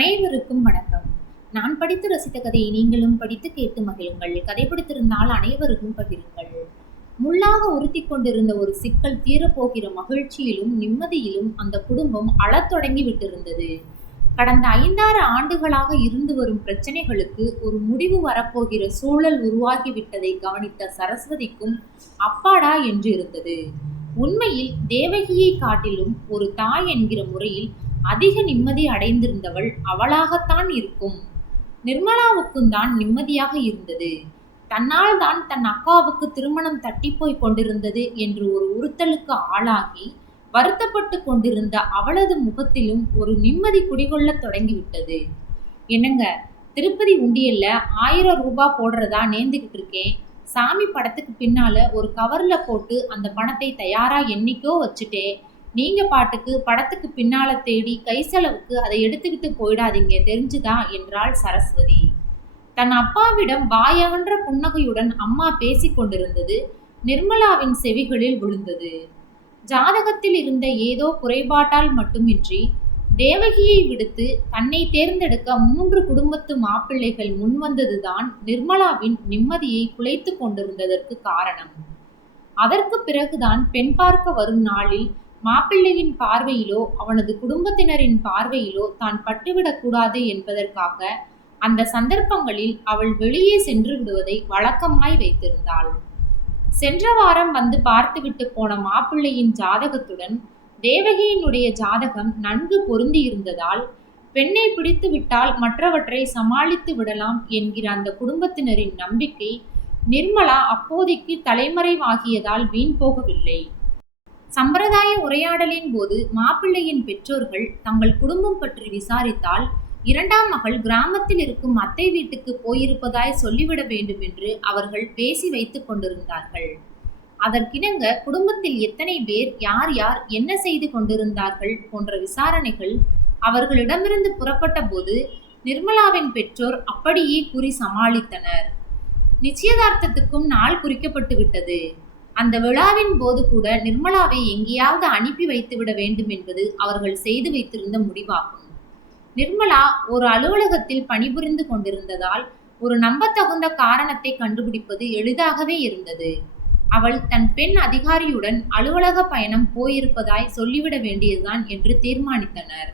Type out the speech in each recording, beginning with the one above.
அனைவருக்கும் வணக்கம். நான் படித்து ரசித்த கதையை நீங்களும் படித்து கேட்டு மகிழுங்கள். கதை பிடித்திருந்தால் அனைவருக்கும் பகிருங்கள். முள்ளாக உறுத்தி கொண்டிருந்த ஒரு சிக்கல் தீரப்போகிற மகிழ்ச்சியிலும் நிம்மதியிலும் அந்த குடும்பம் அழத் தொடங்கி விட்டிருந்தது. கடந்த ஐந்தாறு ஆண்டுகளாக இருந்து வரும் பிரச்சனைகளுக்கு ஒரு முடிவு வரப்போகிற சூழல் உருவாகிவிட்டதை கவனித்த சரஸ்வதிக்கும் அப்பாடா என்று இருந்தது. உண்மையில் தேவகியை காட்டிலும் ஒரு தாய் என்கிற முறையில் அதிக நிம்மதி அடைந்திருந்தவள் அவளாகத்தான் இருக்கும். நிர்மலாவுக்கும் தான் நிம்மதியாக இருந்தது. தன்னால் தான் தன் அக்காவுக்கு திருமணம் தட்டிப்போய் கொண்டிருந்தது என்று ஒரு உறுத்தலுக்கு ஆளாகி வருத்தப்பட்டு கொண்டிருந்த அவளது முகத்திலும் ஒரு நிம்மதி குடிகொள்ளத் தொடங்கிவிட்டது. என்னங்க திருப்பதி உண்டியல்ல ஆயிரம் ரூபாய் போடுறதா நேர்ந்துகிட்டு இருக்கேன். சாமி படத்துக்கு பின்னால ஒரு கவர்ல போட்டு அந்த பணத்தை தயாரா என்னைக்கோ வச்சுட்டேன் நீங்க பாட்டுக்கு படத்துக்கு பின்னால தேடி கை செலவுக்கு அதை எடுத்துக்கிட்டு போயிடாதீங்க. தெரிஞ்சுதா? என்றாள் சரஸ்வதி. தன் அப்பாவிடம் வாயகன்ற புன்னகையுடன் அம்மா பேசிக் கொண்டிருந்தது நிர்மலாவின் செவிகளில் விழுந்தது. ஜாதகத்தில் இருந்த ஏதோ குறைபாட்டால் மட்டுமின்றி தேவகியை விடுத்து தன்னை தேர்ந்தெடுக்க மூன்று குடும்பத்து மாப்பிள்ளைகள் முன்வந்ததுதான் நிர்மலாவின் நிம்மதியை குலைத்து கொண்டிருந்ததற்கு காரணம். அதற்கு பிறகுதான் பெண் பார்க்க வரும் நாளில் மாப்பிள்ளையின் பார்வையிலோ அவனது குடும்பத்தினரின் பார்வையிலோ தான் பட்டுவிடக்கூடாது என்பதற்காக அந்த சந்தர்ப்பங்களில் அவள் வெளியே சென்று விடுவதை வழக்கமாய் வைத்திருந்தாள். சென்ற வாரம் வந்து பார்த்துவிட்டு போன மாப்பிள்ளையின் ஜாதகத்துடன் தேவகியினுடைய ஜாதகம் நன்கு பொருந்தி இருந்ததால் பெண்ணை பிடித்து விட்டால் மற்றவற்றை சமாளித்து விடலாம் என்கிற அந்த குடும்பத்தினரின் நம்பிக்கை நிர்மலா அப்போதைக்கு தலைமறைவாகியதால் வீண் போகவில்லை. சம்பிரதாய உரையாடலின் போது மாப்பிள்ளையின் பெற்றோர்கள் தங்கள் குடும்பம் பற்றி விசாரித்தால் இரண்டாம் மகள் கிராமத்தில் இருக்கும் அத்தை வீட்டுக்கு போயிருப்பதாய் சொல்லிவிட வேண்டும் என்று அவர்கள் பேசி வைத்துக் கொண்டிருந்தார்கள். அதற்கிணங்க குடும்பத்தில் எத்தனை பேர் யார் யார் என்ன செய்து கொண்டிருந்தார்கள் போன்ற விசாரணைகள் அவர்களிடமிருந்து புறப்பட்ட போது நிர்மலாவின் பெற்றோர் அப்படியே கூறி சமாளித்தனர். நிச்சயதார்த்தத்துக்கும் நாள் குறிக்கப்பட்டு விட்டது அந்த விழாவின் போது கூட நிர்மலாவை எங்கேயாவது அனுப்பி வைத்துவிட வேண்டும் என்பது அவர்கள் செய்து வைத்திருந்த முடிவாகும். நிர்மலா ஒரு அலுவலகத்தில் பணிபுரிந்து கொண்டிருந்ததால் ஒரு நம்பத்தகுந்த காரணத்தை கண்டுபிடிப்பது எளிதாகவே இருந்தது. அவள் தன் பெண் அதிகாரியுடன் அலுவலக பயணம் போயிருப்பதாய் சொல்லிவிட வேண்டியதுதான் என்று தீர்மானித்தனர்.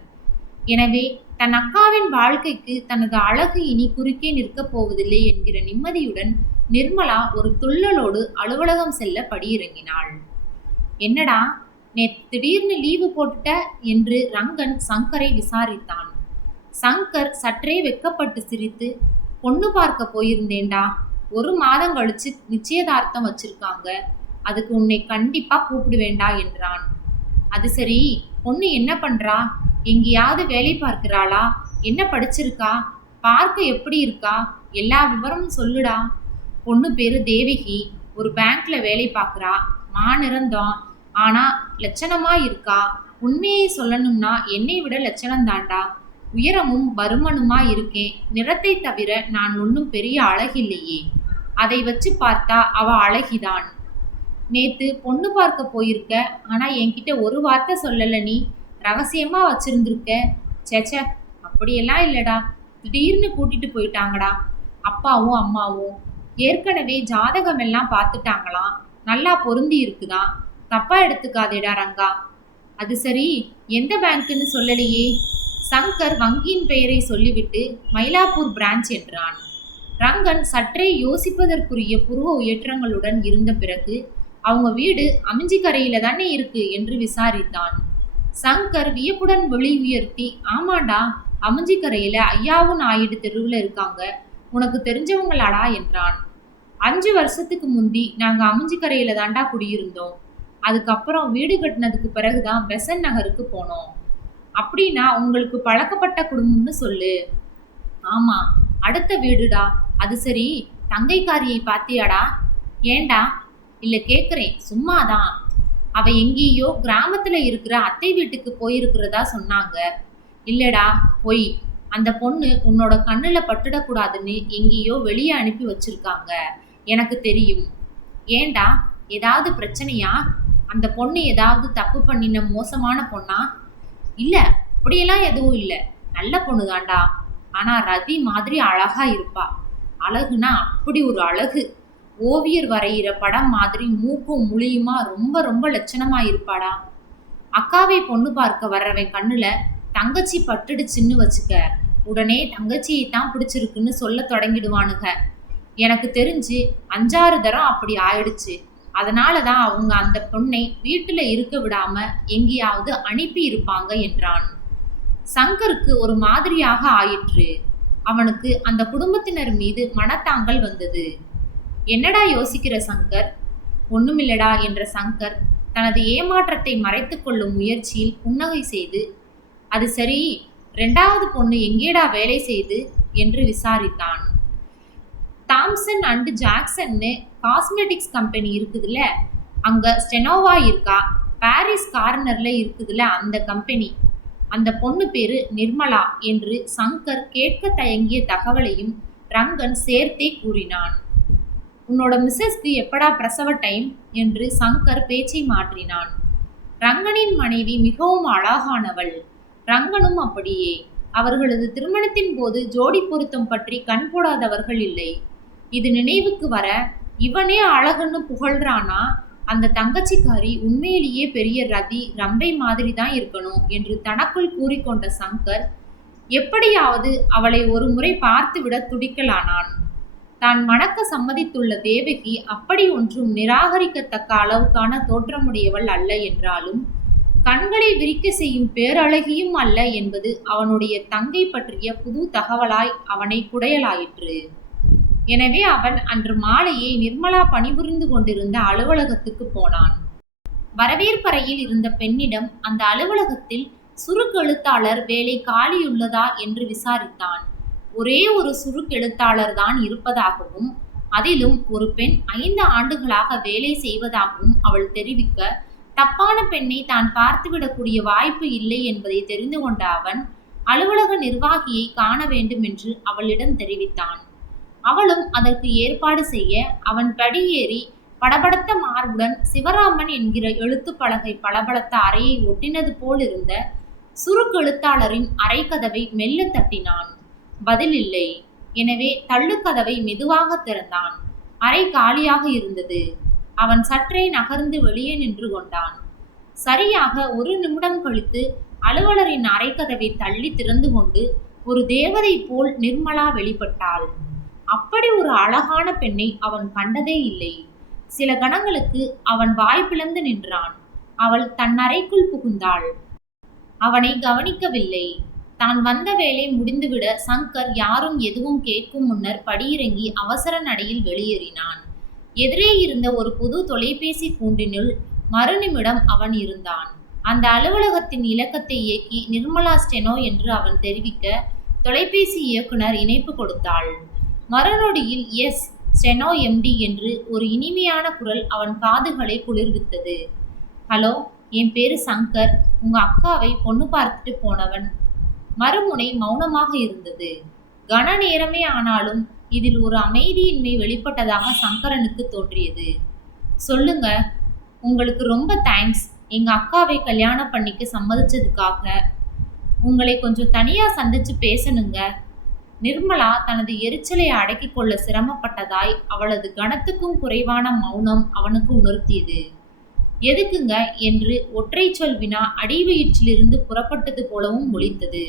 எனவே தன் அக்காவின் வாழ்க்கைக்கு தனது அழகு இனி குறுக்கே நிற்கப் போவதில்லை என்கிற நிம்மதியுடன் நிர்மலா ஒரு துள்ளலோடு அலுவலகம் செல்ல படியிறங்கினாள். என்னடா நேற்று திடீர்னு லீவு போட்டுட்ட? என்று ரங்கன் சங்கரை விசாரித்தான். சங்கர் சற்றே வெக்கப்பட்டு சிரித்து பொண்ணு பார்க்க போயிருந்தேன்டா. ஒரு மாதம் கழிச்சு நிச்சயதார்த்தம் வச்சிருக்காங்க. அதுக்கு உன்னை கண்டிப்பா கூப்பிடுவேண்டா என்றான். அது சரி. பொண்ணு என்ன பண்றா? எங்கேயாவது வேலை பார்க்கிறாளா? என்ன படிச்சிருக்கா? பார்க்க எப்படி இருக்கா? எல்லா விவரமும் சொல்லுடா. பொண்ணு பேரு தேவகி. ஒரு பேங்க்ல வேலை பார்க்குறா. மாநிறந்தம் ஆனா லட்சணமா இருக்கா? உண்மையை சொல்லணும்னா என்னை விட லட்சணம் தாண்டா உயரமும் வருமனுமா இருக்கேன் நிறத்தை தவிர நான் ஒன்றும் பெரிய அழகில்லையே அதை வச்சு பார்த்தா அவ அழகிதான். நேத்து பொண்ணு பார்க்க போயிருக்க. ஆனா என்கிட்ட ஒரு வார்த்தை சொல்லல நீ. ரகசியமா வச்சிருந்திருக்க. சேச்ச அப்படியெல்லாம் இல்லடா. திடீர்னு கூட்டிட்டு போயிட்டாங்கடா. அப்பாவும் அம்மாவும். ஏற்கனவே ஜாதகம் எல்லாம் பார்த்துட்டாங்களாம் நல்லா பொருந்தி இருக்குதான் தப்பா எடுத்துக்காதேடா ரங்கா. அது சரி எந்த பேங்க்குன்னு சொல்லலையே. சங்கர் வங்கியின் பெயரை சொல்லிவிட்டு மயிலாப்பூர் பிரான்ச் என்றான் ரங்கன் சற்றே யோசிப்பதற்குரிய புருவ உயற்றங்களுடன் இருந்த பிறகு அவங்க வீடு அமிஞ்சிக்கரையில தானே இருக்கு? என்று விசாரித்தான். சங்கர் வியப்புடன் வெளி உயர்த்தி ஆமாண்டா அமிஞ்சிக்கரையில ஐயாவும் நாயுடு தெருவில் இருக்காங்க. உனக்கு தெரிஞ்சவங்களாடா? என்றான். அஞ்சு வருஷத்துக்கு முந்தி நாங்க அமிஞ்சிக்கரையில தாண்டா குடியிருந்தோம். அதுக்கப்புறம் வீடு கட்டினதுக்கு பிறகுதான் பெசன் நகருக்கு போனோம். அப்படின்னா உங்களுக்கு பழக்கப்பட்ட குடும்பம்னு சொல்லு. ஆமா அடுத்த வீடுடா. அது சரி தங்கைக்காரியை பாத்தியாடா? ஏண்டா? இல்ல கேக்குறேன் சும்மாதான். அவ எங்கேயோ கிராமத்துல இருக்கிற அத்தை வீட்டுக்கு போயிருக்கிறதா சொன்னாங்க. இல்லடா பொய். அந்த பொண்ணு உன்னோட கண்ணுல பட்டுடக்கூடாதுன்னு எங்கேயோ வெளியே அனுப்பி வச்சிருக்காங்க. எனக்கு தெரியும். ஏண்டா? ஏதாவது பிரச்சனையா? அந்த பொண்ணு ஏதாவது தப்பு பண்ணின மோசமான பொண்ணா? இல்ல அப்படியெல்லாம் எதுவும் இல்லை. நல்ல பொண்ணுதான்டா. ஆனா ரதி மாதிரி அழகா இருப்பா. அழகுனா அப்படி ஒரு அழகு. ஓவியர் வரைகிற படம் மாதிரி மூக்கும் முழியுமா ரொம்ப ரொம்ப லட்சணமா இருப்பாடா. அக்காவை பொண்ணு பார்க்க வர்றவன் கண்ணுல தங்கச்சி பட்டுடுச்சுன்னு வச்சுக்க. உடனே தங்கச்சியை தான் பிடிச்சிருக்குன்னு சொல்ல தொடங்கிடுவானுங்க. எனக்கு தெரிஞ்சு அஞ்சாறு தரம் அப்படி ஆயிடுச்சு. அதனால தான் அவங்க அந்த பொண்ணை வீட்டில் இருக்க விடாம எங்கேயாவது அனுப்பி இருப்பாங்க என்றான். சங்கருக்கு ஒரு மாதிரியாக ஆயிற்று. அவனுக்கு அந்த குடும்பத்தினர் மீது மனத்தாங்கல் வந்தது. என்னடா யோசிக்கிற சங்கர்? ஒண்ணுமில்லடா என்ற சங்கர் தனது ஏமாற்றத்தை மறைத்து கொள்ளும் முயற்சியில் புன்னகை செய்து அது சரி ரெண்டாவது பொண்ணு எங்கேடா வேலை செய்து? என்று விசாரித்தான். தாம்சன் அண்ட் ஜாக்சன்னு காஸ்மெட்டிக்ஸ் கம்பெனி இருக்குதுல்ல? அங்க ஸ்டெனோவா இருக்கா? பாரிஸ் கார்னர்ல இருக்குதுல்ல அந்த கம்பெனி? அந்த பொண்ணு பேரு நிர்மலா என்று சங்கர் கேட்க தயங்கிய தகவலையும் ரங்கன் சேர்த்தே கூறினான். உன்னோட மிஸ்ஸஸ்க்கு எப்படா பிரசவ டைம்? என்று சங்கர் பேச்சை மாற்றினான். ரங்கனின் மனைவி மிகவும் அழகானவள். ரங்கனும் அப்படியே. அவர்களது திருமணத்தின் போது ஜோடி பொருத்தம் பற்றி கண் போடாதவர்கள் இல்லை. இது நினைவுக்கு வர இவனே அழகுன்னு புகழ்றானா? அந்த தங்கச்சிக்காரி உண்மையிலேயே பெரிய ரதி ரம்பை மாதிரி தான் இருக்கணும் என்று தனக்குள் கூறிக்கொண்ட சங்கர் எப்படியாவது அவளை ஒரு முறை பார்த்துவிட துடிக்கலானான். தான் மணக்க சம்மதித்துள்ள தேவகி அப்படி ஒன்றும் நிராகரிக்கத்தக்க அளவுக்கான தோற்றமுடையவள் அல்ல என்றாலும் கண்களை விரிக்க செய்யும் பேரழகியும் அல்ல என்பது அவனுடைய தங்கை பற்றிய புது தகவலாய் அவனை குடையலாயிற்று. எனவே அவன் அன்று மாலையே நிர்மலா பணிபுரிந்து கொண்டிருந்த அலுவலகத்துக்கு போனான். வரவேற்பறையில் இருந்த பெண்ணிடம் அந்த அலுவலகத்தில் சுருக்கெழுத்தாளர் வேலை காலியுள்ளதா என்று விசாரித்தான். ஒரே ஒரு சுருக்கெழுத்தாளர் தான் இருப்பதாகவும் அதிலும் ஒரு பெண் ஐந்து ஆண்டுகளாக வேலை செய்வதாகவும் அவள் தெரிவிக்க தப்பான பெண்ணை தான் பார்த்துவிடக்கூடிய வாய்ப்பு இல்லை என்பதை தெரிந்து கொண்ட அவன் அலுவலக நிர்வாகியை காண வேண்டும் என்று அவளிடம் தெரிவித்தான். அவளும் அதற்கு ஏற்பாடு செய்ய அவன் படியேறி படபடத்த மார்புடன் சிவராமன் என்கிற எழுத்து பலகை பளபளத்த அறையை ஒட்டினது போலிருந்த சுருக்கெழுத்தாளரின் அறைக்கதவை மெல்ல தட்டினான். பதில் இல்லை எனவே தள்ளுக்கதவை மெதுவாக திறந்தான். அறை காலியாக இருந்தது. அவன் சற்றே நகர்ந்து வெளியே நின்று கொண்டான். சரியாக ஒரு நிமிடம் கழித்து அலுவலரின் அறைக்கதவை தள்ளி திறந்து கொண்டு ஒரு தேவதை போல் நிர்மலா வெளிப்பட்டாள். அப்படி ஒரு அழகான பெண்ணை அவன் கண்டதே இல்லை. சில கணங்களுக்கு அவன் வாய் பிளந்து நின்றான். அவள் தன் அறைக்குள் புகுந்தாள். அவனை கவனிக்கவில்லை. தான் வந்த வேலை முடிந்துவிட சங்கர் யாரும் எதுவும் கேட்கும் முன்னர் படியிறங்கி அவசர நடையில் வெளியேறினான். எதிரே இருந்த ஒரு புது தொலைபேசி கூண்டினுள் மறுநிமிடம் அவன் இருந்தான். அந்த அலுவலகத்தின் இலக்கத்தை இயக்கி நிர்மலா ஸ்டெனோ என்று அவன் தெரிவிக்க தொலைபேசி இயக்குனர் இணைப்பு கொடுத்தாள். மறுநொடியில் எஸ். ஸ்டெனோ எம்டி என்று ஒரு இனிமையான குரல் அவன் காதுகளை குளிர்வித்தது. ஹலோ என் பேரு சங்கர். உங்க அக்காவை பொண்ணு பார்த்துட்டு போனவன். மறுமுனை மௌனமாக இருந்தது. கன நேரமே ஆனாலும் இதில் ஒரு அமைதியின்மை வெளிப்பட்டதாக சங்கரனுக்கு தோன்றியது. சொல்லுங்க. உங்களுக்கு ரொம்ப தேங்க்ஸ். எங்க அக்காவை கல்யாணம் பண்ணிக்க சம்மதிச்சதுக்காக. உங்களை கொஞ்சம் தனியா சந்திச்சு பேசணுங்க. நிர்மலா தனது எரிச்சலை அடக்கிக் கொள்ள சிரமப்பட்டதாய் அவளது கனத்துக்கும் குறைவான மௌனம் அவனுக்கு உணர்த்தியது. எதுக்குங்க? என்று ஒற்றை சொல் வினா அடிவயிற்றிலிருந்து புறப்பட்டது போலவும் ஒழித்தது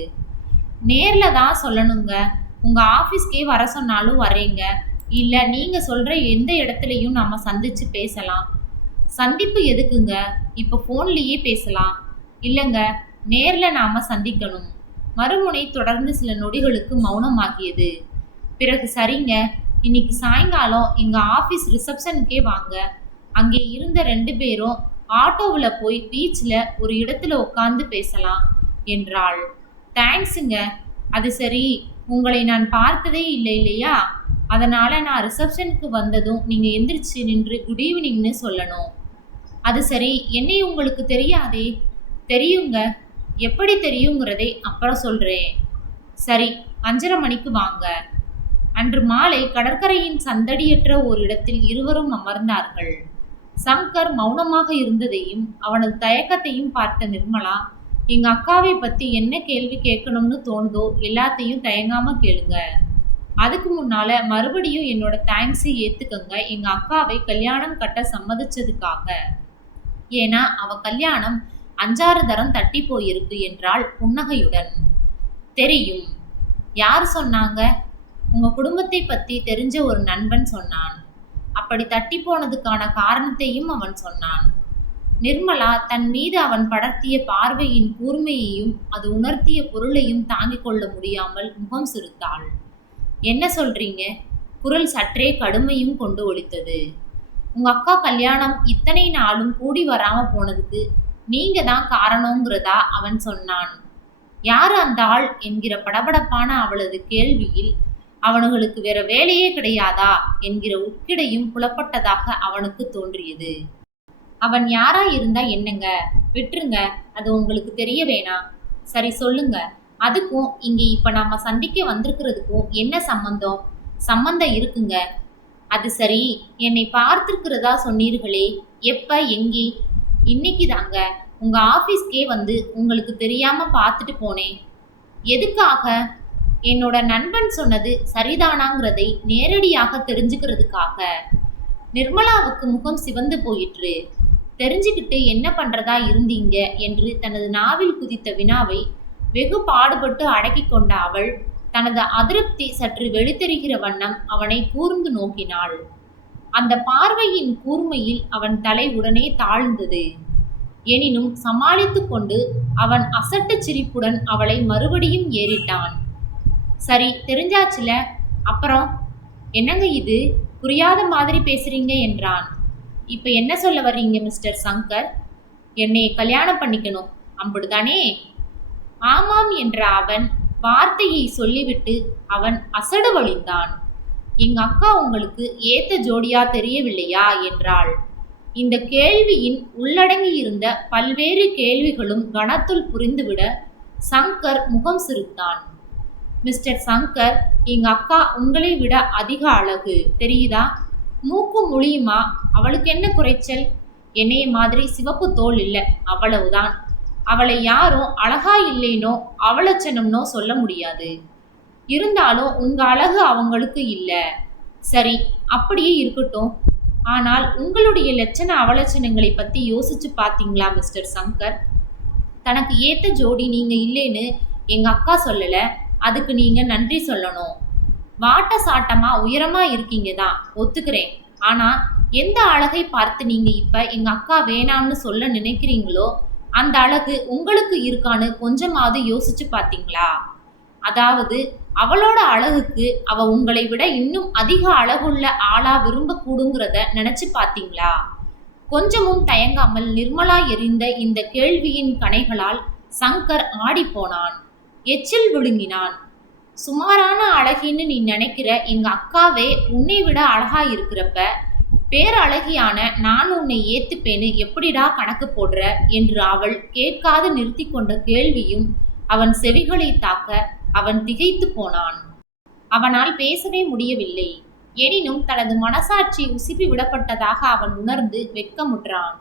நேர்ல தான் சொல்லணுங்க. உங்க ஆஃபீஸ்க்கே வர சொன்னாலும் வரேங்க இல்ல நீங்க சொல்ற எந்த இடத்துலையும் நாம சந்திச்சு பேசலாம். சந்திப்பு எதுக்குங்க? இப்ப போன்லயே பேசலாம். இல்லைங்க நேர்ல நாம சந்திக்கணும். மறுமுனை தொடர்ந்து சில நொடிகளுக்கு மௌனமாகியது. பிறகு சரிங்க இன்னைக்கு சாயங்காலம் எங்க ஆபீஸ் ரிசப்ஷனுக்கே வாங்க. அங்கே இருந்த ரெண்டு பேரும் ஆட்டோவில் போய் பீச்சில் ஒரு இடத்துல உட்காந்து பேசலாம் என்றாள். தேங்க்ஸுங்க அது சரி உங்களை நான் பார்த்ததே இல்லை இல்லையா? அதனால நான் ரிசப்ஷனுக்கு வந்ததும் நீங்கள் எந்திரிச்சு நின்று குட் ஈவினிங்னு சொல்லணும். அது சரி என்னை உங்களுக்கு தெரியாதே? தெரியுங்க. எப்படி தெரியுங்கிறதை அப்புறம் சொல்கிறேன் சரி அஞ்சரை மணிக்கு வாங்க. அன்று மாலை கடற்கரையின் சந்தடியற்ற ஒரு இடத்தில் இருவரும் அமர்ந்தார்கள். சங்கர் மௌனமாக இருந்ததையும் அவனது தயக்கத்தையும் பார்த்த நிர்மலா எங்க அக்காவை பத்தி என்ன கேள்வி கேட்கணும்னு தோணுதோ எல்லாத்தையும் தயங்காம கேளுங்க. அதுக்கு முன்னால மறுபடியும் என்னோட தேங்க்ஸை ஏத்துக்கங்க. எங்க அக்காவை கல்யாணம் கட்ட சம்மதிச்சதுக்காக. ஏன்னா அவ கல்யாணம் அஞ்சாறு தரம் தட்டி போயிருக்கு என்றாள் புன்னகையுடன். தெரியும். யார் சொன்னாங்க? உங்க குடும்பத்தை பத்தி தெரிஞ்ச ஒரு நண்பன் சொன்னான். அப்படி தட்டி போனதுக்கான காரணத்தையும் அவன் சொன்னான். நிர்மலா தன் மீது அவன் படர்த்திய பார்வையின் கூர்மையையும் அது உணர்த்திய பொருளையும் தாங்கிக் கொள்ள முடியாமல் முகம் சிரித்தாள். என்ன சொல்றீங்க? குரல் சற்றே கடுமையும் கொண்டு ஒழித்தது உங்க அக்கா கல்யாணம் இத்தனை நாளும் கூடி வராம போனதுக்கு நீங்க தான் காரணங்கிறதா அவன் சொன்னான். யார் அந்த ஆள்? என்கிற படபடப்பான அவளது கேள்வியில் அவனுங்களுக்கு வேற வேலையே கிடையாதா? என்கிற உட்கிடையும் புலப்பட்டதாக அவனுக்கு தோன்றியது. அவன் யாரா இருந்தா என்னங்க? விட்டுருங்க அது உங்களுக்கு தெரிய வேணாம் சரி சொல்லுங்க. அதுக்கும் இங்க இப்ப நாம சந்திக்க வந்திருக்கிறதுக்கும் என்ன சம்பந்தம்? சம்பந்தம் இருக்குங்க. அது சரி என்னை பார்த்திருக்கிறதா சொன்னீர்களே. எப்ப எங்கே? இன்னைக்கு தாங்க உங்க ஆபீஸ்க்கே வந்து உங்களுக்கு தெரியாம பார்த்துட்டு போனேன் எதுக்காக? என்னோட நண்பன் சொன்னது சரிதானாங்கிறதை நேரடியாக தெரிஞ்சுக்கிறதுக்காக. நிர்மலாவுக்கு முகம் சிவந்து போயிற்று. தெரிஞ்சுக்கிட்டு என்ன பண்றதா இருந்தீங்க? என்று தனது நாவில் குதித்த வினாவை வெகு பாடுபட்டு அடக்கி கொண்ட அவள் தனது அதிருப்தி சற்று வெளித்தெரிகிற வண்ணம் அவனை கூர்ந்து நோக்கினாள். அந்த பார்வையின் கூர்மையில் அவன் தலை உடனே தாழ்ந்தது. எனினும் சமாளித்து கொண்டு அவன் அசட்டு சிரிப்புடன் அவளை மறுபடியும் ஏறிட்டான். சரி தெரிஞ்சாச்சுல? அப்புறம்? என்னங்க இது? புரியாத மாதிரி பேசுறீங்க என்றான். இப்போ என்ன சொல்ல வர்றீங்க மிஸ்டர் சங்கர்? என்னை கல்யாணம் பண்ணிக்கணும். அம்புடுதானே? ஆமாம் என்ற அவன் வார்த்தையை சொல்லிவிட்டு அவன் அசடு வழிந்தான். எங்க அக்கா உங்களுக்கு ஏத்த ஜோடியா தெரியவில்லையா? என்றாள். இந்த கேள்வியின் உள்ளடங்கி இருந்த பல்வேறு கேள்விகளும் கணத்துள் புரிந்துவிட சங்கர் முகம் சிரித்தான். மிஸ்டர் சங்கர் எங்க அக்கா உங்களை விட அதிக அழகு தெரியுதா? மூக்கு முழியுமா? அவளுக்கு என்ன குறைச்சல்? என்னைய மாதிரி சிவப்பு தோல் இல்லை அவ்வளவுதான். அவளை யாரும் அழகா இல்லைனோ அவலட்சணம்னோ சொல்ல முடியாது. இருந்தாலும் உங்க அழகு அவங்களுக்கு இல்லை. சரி அப்படியே இருக்கட்டும். ஆனால் உங்களுடைய லட்சண அவலட்சணங்களை பத்தி யோசிச்சு பார்த்தீங்களா மிஸ்டர் சங்கர்? தனக்கு ஏத்த ஜோடி நீங்க இல்லைன்னு எங்க அக்கா சொல்லல. அதுக்கு நீங்க நன்றி சொல்லணும். வாட்ட சாட்டமா உயரமா இருக்கீங்க தான். ஒத்துக்கிறேன். ஆனா எந்த அழகை பார்த்து நீங்க இப்ப எங்க அக்கா வேணாம்னு சொல்ல நினைக்கிறீங்களோ அந்த அழகு உங்களுக்கு இருக்கான்னு கொஞ்சமாவது யோசிச்சு பார்த்தீங்களா அதாவது அவளோட அழகுக்கு அவ உங்களை விட இன்னும் அதிக அழகுள்ள ஆளா விரும்ப கூடுங்கிறத நினைச்சு பார்த்தீங்களா? கொஞ்சமும் தயங்காமல் நிர்மலா எறிந்த இந்த கேள்வியின் கணைகளால் சங்கர் ஆடி போனான் எச்சில் விழுங்கினான். சுமாரான அழகின்னு நீ நினைக்கிற எங்க அக்காவே உன்னை விட அழகா இருக்கிறப்ப பேரழகியான நான் உன்னை ஏத்துப்பேன்னு எப்படிடா கணக்கு போடுற? என்று அவள் கேட்காது நிறுத்தி கொண்ட கேள்வியும் அவன் செவிகளை தாக்க அவன் திகைத்து போனான். அவனால் பேசவே முடியவில்லை. எனினும் தனது மனசாட்சி உசுப்பி விடப்பட்டதாக அவன் உணர்ந்து வெட்கமுற்றான்.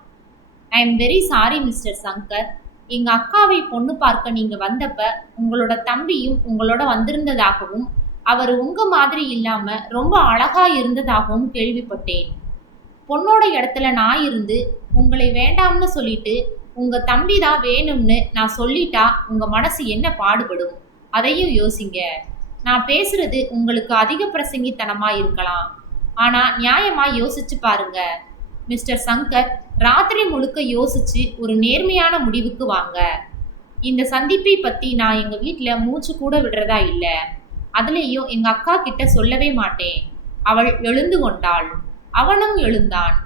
I am very sorry mister Shankar எங்க அக்காவை பொண்ணு பார்க்க நீங்க வந்தப்ப உங்களோட தம்பியும் உங்களோட வந்திருந்ததாகவும் அவர் உங்க மாதிரி இல்லாம ரொம்ப அழகா இருந்ததாகவும் கேள்விப்பட்டேன். பொண்ணோட இடத்துல நான் இருந்து உங்களை வேண்டாம்னு சொல்லிட்டு உங்க தம்பி தான் வேணும்னு நான் சொல்லிட்டா உங்க மனசு என்ன பாடுபடும்? அதையும் யோசிங்க. நான் பேசுறது உங்களுக்கு அதிக பிரசங்கித்தனமா இருக்கலாம். ஆனா நியாயமா யோசிச்சு பாருங்க. மிஸ்டர் சங்கர் ராத்திரி முழுக்க யோசிச்சு ஒரு நேர்மையான முடிவுக்கு வாங்க. இந்த சந்திப்பை பத்தி நான் எங்க வீட்டில் மூச்சு கூட விடுறதா இல்லை. அதுலேயும் எங்க அக்கா கிட்ட சொல்லவே மாட்டேன். அவள் எழுந்து கொண்டாள். அவனும் எழுந்தான்.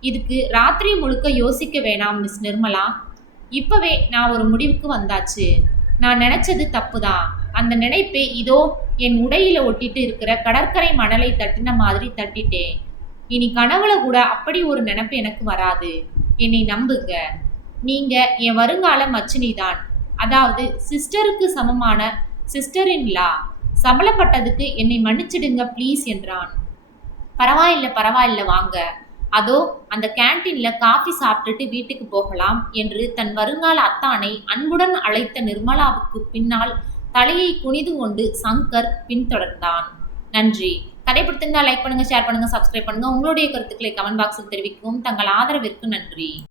இதுக்கு ராத்திரி முழுக்க யோசிக்க வேணாம் மிஸ் நிர்மலா. இப்பவே நான் ஒரு முடிவுக்கு வந்தாச்சு. நான் நினைச்சது தப்புதான் அந்த நினைப்பு இதோ என் உடையில ஒட்டிட்டு இருக்கிற கடற்கரை மணலை தட்டின மாதிரி தட்டிட்டேன். இனி கனவுல கூட அப்படி ஒரு நினைப்பு எனக்கு வராது. என்னை நம்புங்க. நீங்க என் வருங்கால மச்சினி தான் அதாவது சிஸ்டருக்கு சமமான சிஸ்டர் லா சம்பளப்பட்டதுக்கு என்னை மன்னிச்சிடுங்க ப்ளீஸ் என்றான். பரவாயில்ல பரவாயில்ல வாங்க. அதோ அந்த கேண்டீன்ல காஃபி சாப்பிட்டுட்டு வீட்டுக்கு போகலாம் என்று தன் வருங்கால அத்தானை அன்புடன் அழைத்த நிர்மலாவுக்கு பின்னால் தலையை குனிது கொண்டு சங்கர் பின்தொடர்ந்தான். நன்றி. கதை பிடித்திருந்தா லைக் பண்ணுங்க ஷேர் பண்ணுங்க சப்ஸ்கிரைப் பண்ணுங்க. உங்களுடைய கருத்துக்களை கமெண்ட் பாக்ஸில் தெரிவிக்கவும் தங்கள் ஆதரவிற்கு நன்றி.